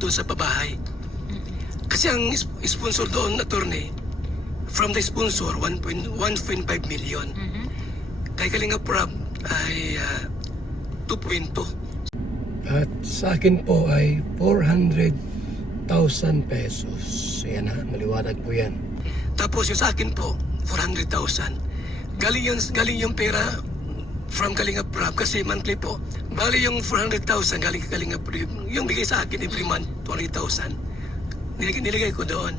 doon sa babahay. Kasi ang sponsor doon, attorney, from the sponsor, 1.5 million. Kay Kalinga Prab ay 2.2. At sa akin po ay 400,000 pesos. Ayan na, maliwanag po yan. Tapos yung sa akin po, 400,000. Galing yung pera from Kalinga Prab kasi monthly po. Bali yung 400,000 galing Kalinga Prab. Yung bigay sa akin every month, 20,000. Niligay ko doon.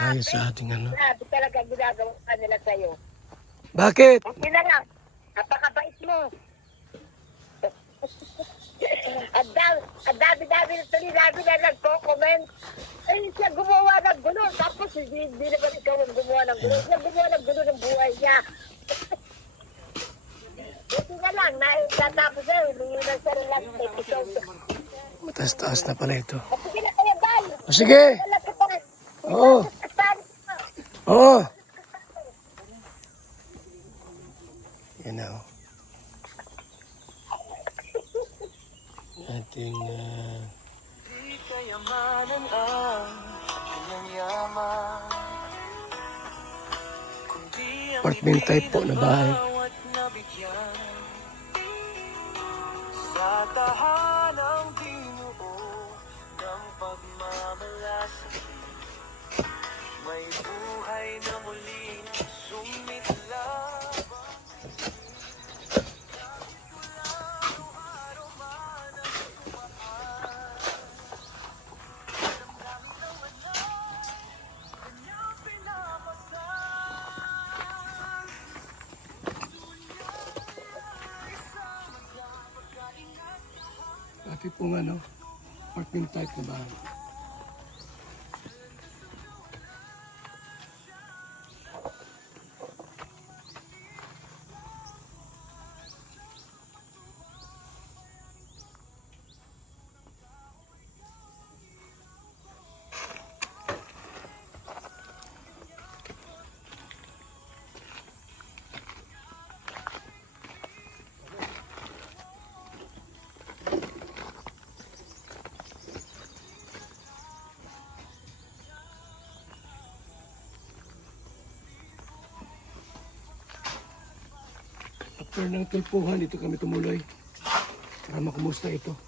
Kaya sa ating ano. Grabe talaga ginagawa nila sa'yo. Bakit? Okay na lang. Napakabait mo. Ang dami-dami na dami na nagko-comment. Ay, siya gumawa ng gulo. Tapos hindi naman ikaw ang gumawa ng gulo. Siya gumawa ng gulo ng buhay niya. Buti na lang. Natapos na. Hindi na siya rin lang episode. Mataas-taas na pala ito. Sige na kaya, Bal. Sige! Oo. Oo. Yan na. Ating apartment type po na bahay. Sa tahanang binuo ng pagmamalasakit, may buhay na muling sumiklab. Pati pong ano, apartment type na bahay. After ng tulpuhan, dito kami tumuloy para makumusta ito.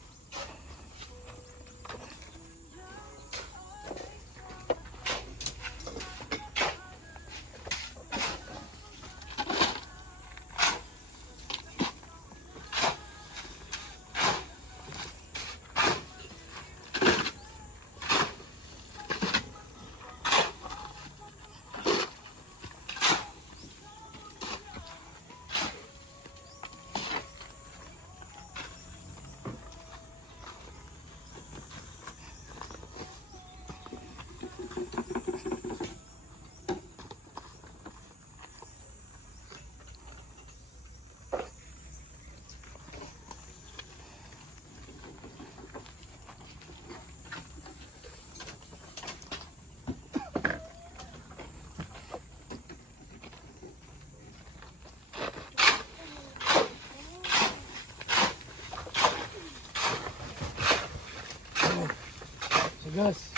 Gas.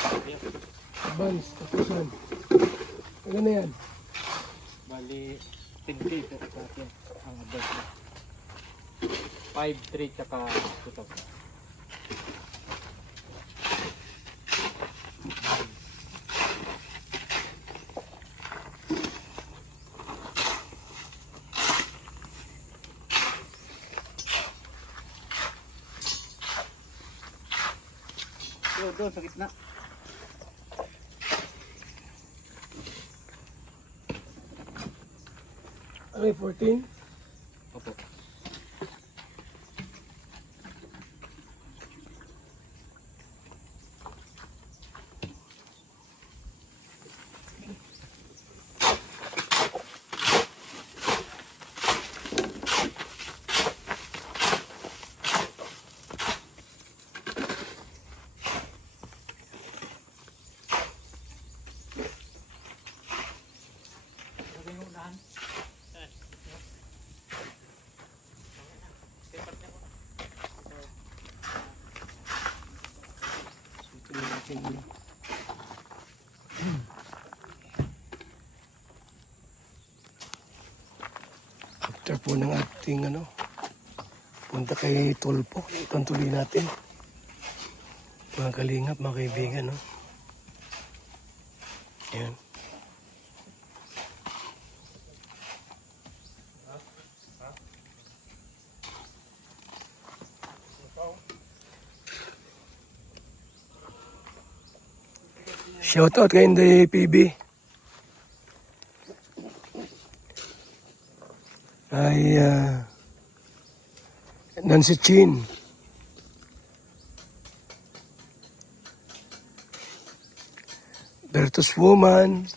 Advance, tapusan. Ano na yan? Bali, 10K sa akin ang advance na. 5-3 tsaka 2,000. Doon sa gitna. Ano 14? Opo. ating after po ng ating punta kay Tulpo. Ito ang tuloy natin. Mga kalingap, mga kaibigan, no? Ayan. Shoutout kay Inday PB. Ay Nancy Chin. Bertus Woman.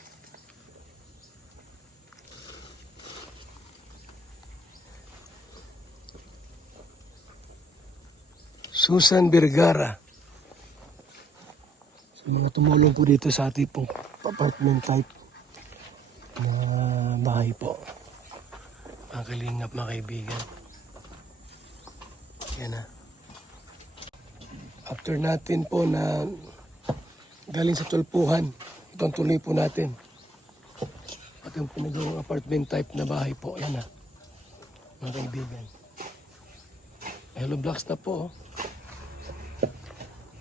Susan Vergara. Sa mga tumulong po dito sa ating pong apartment type na bahay po. Mga kalingap, mga kaibigan. Yan na. After natin po na galing sa Tulpuhan, itong tuloy po natin. At yung pinagawang apartment type na bahay po. Yan na. Mga kaibigan. Yellow blocks na po.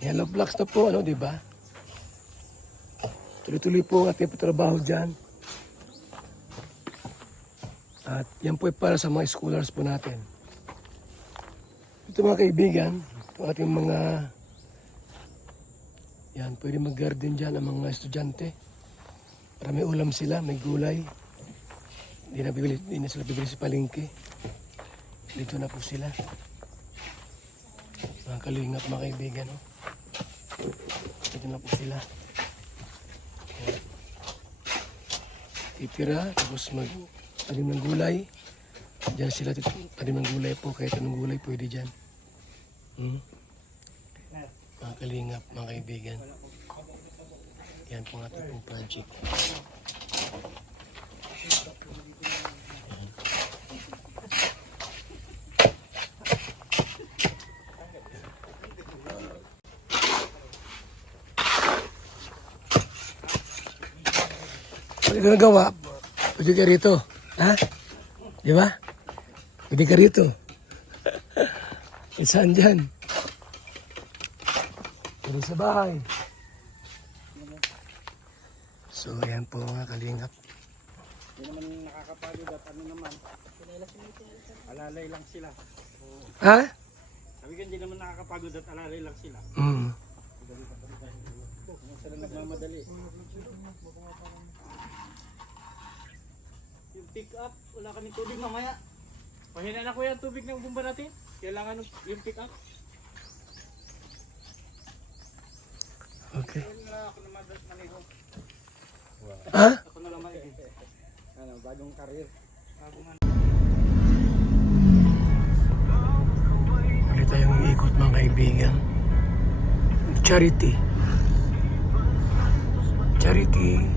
Yellow blocks na po, di ba? Tuloy-tuloy po ang ating trabaho dyan. At yan po ay para sa mga scholars po natin. Ito mga kaibigan, ito ating mga, yan, pwede mag-garden dyan ang mga estudyante. Para may ulam sila, may gulay. Hindi na sila bibili sa palengke. Dito na po sila. Mga kalingap, mga kaibigan, no? Dito na po sila. Yan. Titira, tapos tanim ng gulay. Diyan sila tanim ng gulay po. Kahit anong gulay pwede dyan. Mga kalingap, mga kaibigan. Yan po ang ating project. Ano ginagawa? Pwede ka rito. Ha? Di ba? Pwede ka rito. Saan dyan? Pwede sa bahay. So, yan po mga kalingap. Hindi naman nakakapagod at ano naman. Alalay lang sila. Ha? Sabi ko hindi naman nakakapagod at alalay lang sila. Kung sila nagmamadali. Yung pick up, wala kami tubig mamaya. Pahina na kuya tubig ng bumba natin. Kailangan yung pick up. Okay. Ako na madalas maniho. Ha? Ako na lang maniho. Bagong karir. Ulit tayong iikot mga kaibigan. Charity. Charity.